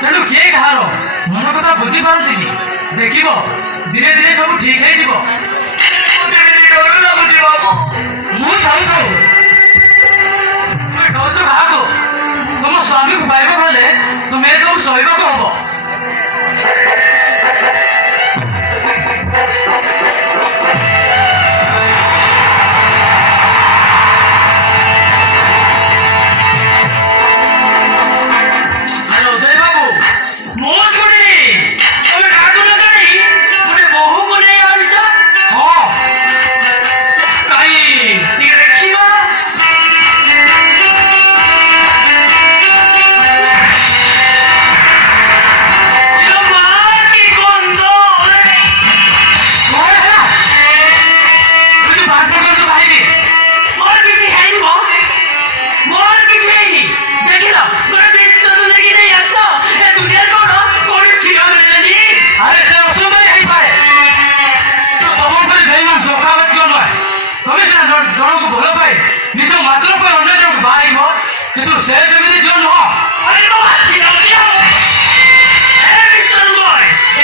ତେଣୁ କିଏ କାହାର ମନ କଥା ବୁଝିପାରନ୍ତିନି। ଦେଖିବ ଧୀରେ ଧୀରେ ସବୁ ଠିକ ହେଇଯିବ। ମୁଁ ଥାଉ ଥାଉ ତୁମେ ଡରୁଛ କାହାକୁ? ତୁମ ସ୍ୱାମୀକୁ ପାଇବାକୁ ହେଲେ ତୁମେ ଏସବୁ ସହିବାକୁ ହବ। ଜଣକୁ ଭଲ ପାଇ ନିଜ ମାତ୍ର ପାଇଁ ଅନ୍ୟ ଜଣକୁ ବାହା ହେବ, କିନ୍ତୁ ସେ ସେମିତି ଝିଅ ନୁହଁ।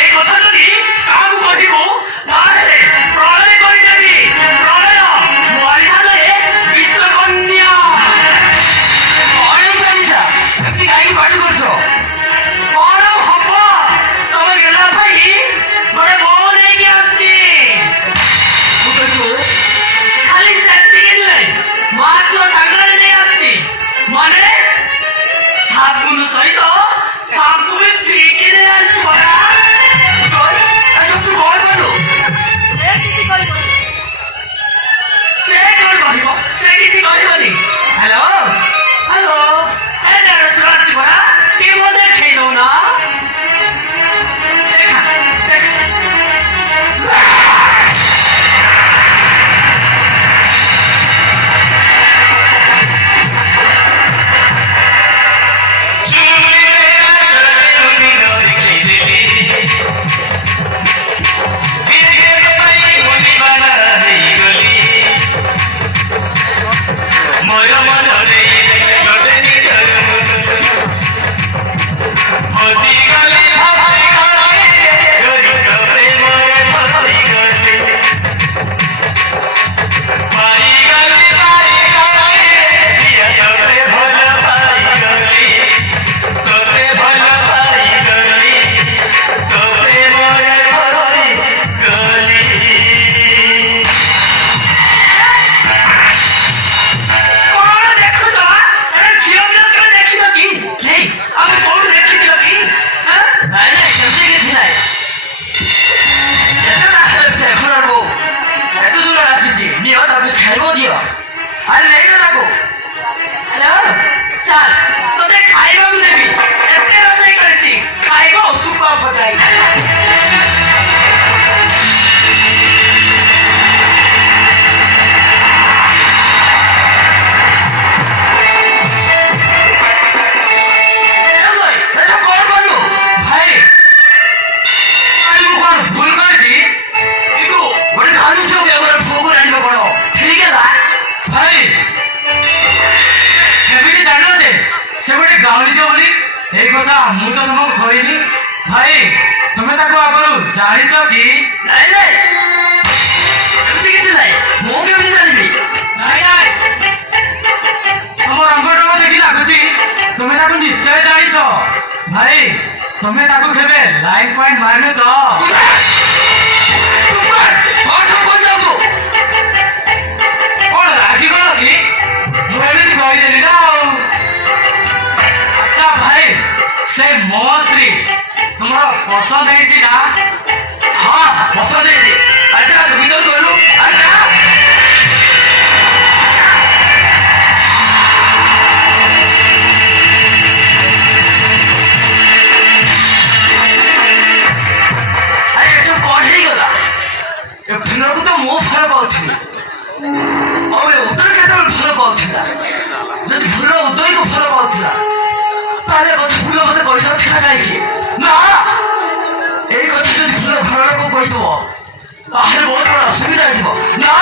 এই কথা যদি কাহাକୁ କହିବୁ ତାହେଲେ ପ୍ରଳୟ କରିଦେବି। ପ୍ରଳୟ ମରି ସାରିଲେ ବିଶ୍ୱକନ୍ୟା। ଏମିତି କାହିଁକି ପାଟି କରୁଛ? କଣ ହବ? ତମେ ଗେଲା ଭାଇ ଗୋଟେ ବୋଉ ନେଇକି ଆସିଛି। ଖାଲି ସେତିକି ନୁହେଁ, ମାଛ ସାଙ୍ଗରେ ନେଇ ଆସିଛି। ମାନେ ସାବୁନ ସହିତ ସାମ୍ପୁ ବି ଫ୍ରିକି ନେଇ ଆସିଛି। ତୁ କଣ କଲୁ? ସେ କିଛି କହିବନି। ସେ କଣ କହିବ? ସେ କିଛି କହିବନି। ହ୍ୟାଲୋ ହ୍ୟାଲୋ, ଏ ଦେଢ଼ଶହ ଆସିଛି ପରା, ଟିକେ ମୋ ଦେଖେଇ ଦଉନା। ଦେଖା ଦେଖା। এই কথা ମୁଁ ତ ତମକୁ କହିନି। ଭାଇ ତମେ ତାକୁ ଆଗରୁ ଜାଣିଛ କି? ନାଇଁ ନାଇଁ, ଏମିତି କିଛି ନାହିଁ। ମୁଁ କେମିତି ଜାଣିବି? ନାଇଁ ନାଇଁ, ତମ ରଙ୍ଗ ରଙ୍ଗ ଦେଖି ଲାଗୁଛି ତମେ ତାକୁ ନିଶ୍ଚୟ ଜାଣିଛ। ଭାଇ ତମେ ତାକୁ କେବେ ଲାଇନ୍ ପଏଣ୍ଟ ମାରିନୁ ତ? କଣ ରାଗିଗଲ କି? ମୁଁ ଏମିତି କହିଦେଲି ନା ଆଉ। আচ্ছা ভাই, সে মহশ্রী তোমার পছন্দ হয়েছি না? হ্যাঁ পছন্দ হয়েছি। আচ্ছা তুমি তো বলো। আচ্ছা আরে এসব কଣ ହେଇଗଲା? ଏ ଫୁଲକୁ ତ ମୁଁ ଭଲ ପାଉଥିଲି, ଆଉ ଏ ଉଦୟ କେତେବେଳେ ଭଲ ପାଉଥିଲା? ଯଦି ଫୁଲ ଉଦୟକୁ ଭଲ ପାଉଥିଲା ତାହେଲେ ଫୁଲ ମତେ କହିନଥିଲା କାହିଁକି? ନା, ଏଇ କଥା ଯଦି ଫୁଲ ଘର ଲୋକ କହିଥିବ ତାହେଲେ ବହୁତ ବଡ଼ ଅସୁବିଧା ହେଇଯିବ। ନା